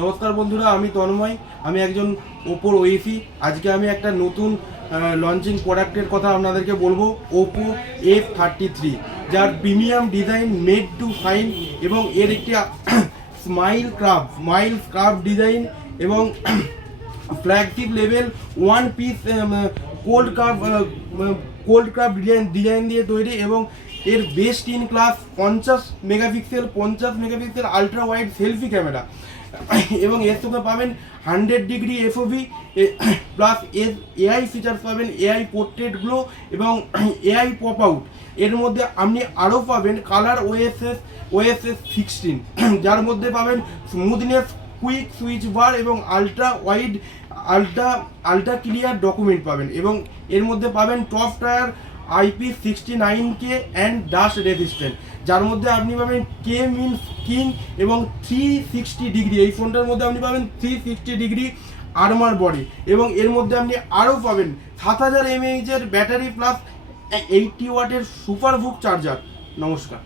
নমস্কার বন্ধুরা, আমি তন্ময়। আমি একজন ওপোর ওয়েসি। আজকে আমি একটা নতুন লঞ্চিং প্রোডাক্টের কথা আপনাদেরকে বলবো, ওপো F33, যার premium design made to fine এবং এর একটি স্মাইল স্ক্রাব ডিজাইন এবং flagship level one piece cold craft design দিয়ে তৈরি এবং এর best in class 50 megapixel ultra wide selfie camera এবং এর সঙ্গে পাবেন 100 ডিগ্রি FOV প্লাস এর এআই ফিচার্স পাবেন, এআই পোর্ট্রেট গ্লো এবং এআই পপ আউট। এর মধ্যে আপনি আরও পাবেন কালার ওএসএস 16, যার মধ্যে পাবেন স্মুথনেস, কুইক সুইচ বার এবং আলট্রা ক্লিয়ার ডকুমেন্ট পাবেন এবং এর মধ্যে পাবেন top tyre IP69K and dust resistant, যার মধ্যে আপনি পাবেন কে মিনস কিং এবং 360 ডিগ্রি। এই ফোনটার মধ্যে আপনি পাবেন 360 ডিগ্রি আর্মার বডি এবং এর মধ্যে আপনি আরও পাবেন 7000 mAh ব্যাটারি প্লাস 80 ওয়াটের সুপার বুক চার্জার। নমস্কার।